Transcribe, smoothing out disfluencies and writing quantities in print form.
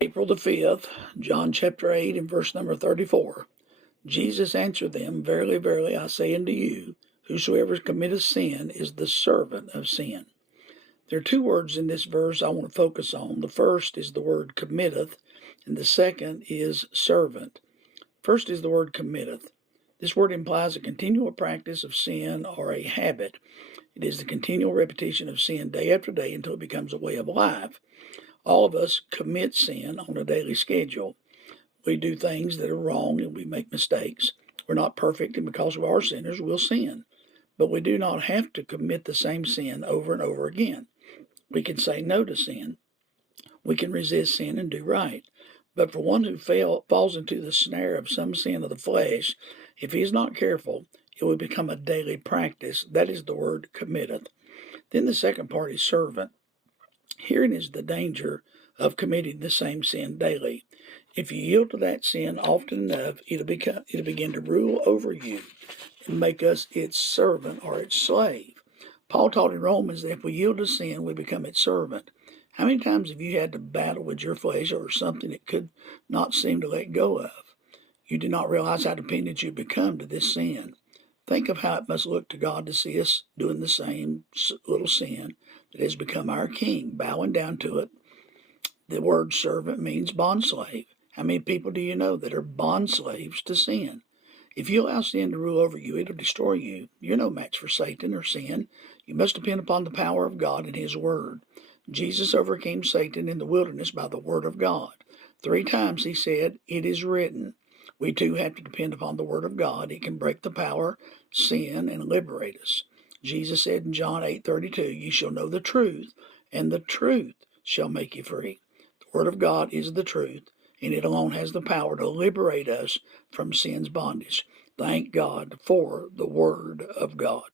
April the 5th, John chapter 8 and verse number 34. Jesus answered them, Verily, verily, I say unto you, whosoever committeth sin is the servant of sin. There are two words in this verse I want to focus on. The first is the word committeth, and the second is servant. First is the word committeth. This word implies a continual practice of sin or a habit. It is the continual repetition of sin day after day until it becomes a way of life. All of us commit sin on a daily schedule. We do things that are wrong and we make mistakes. We're not perfect, and because we are sinners, we'll sin. But we do not have to commit the same sin over and over again. We can say no to sin. We can resist sin and do right. But for one who falls into the snare of some sin of the flesh, if he is not careful, it will become a daily practice. That is the word committeth. Then the second part is servant. Herein is the danger of committing the same sin daily. If you yield to that sin often enough, it'll begin to rule over you and make us its servant or its slave. Paul taught in Romans that if we yield to sin, we become its servant. How many times have you had to battle with your flesh over something that could not seem to let go of? You do not realize how dependent you become to this sin. Think of how it must look to God to see us doing the same little sin that has become our king, bowing down to it. The word servant means bondslave. How many people do you know that are bondslaves to sin? If you allow sin to rule over you, it'll destroy you. You're no match for Satan or sin. You must depend upon the power of God and His Word. Jesus overcame Satan in the wilderness by the Word of God. 3 times He said, "It is written." We too have to depend upon the Word of God. It can break the power, sin, and liberate us. Jesus said in John 8:32, "You shall know the truth, and the truth shall make you free." The Word of God is the truth, and it alone has the power to liberate us from sin's bondage. Thank God for the Word of God.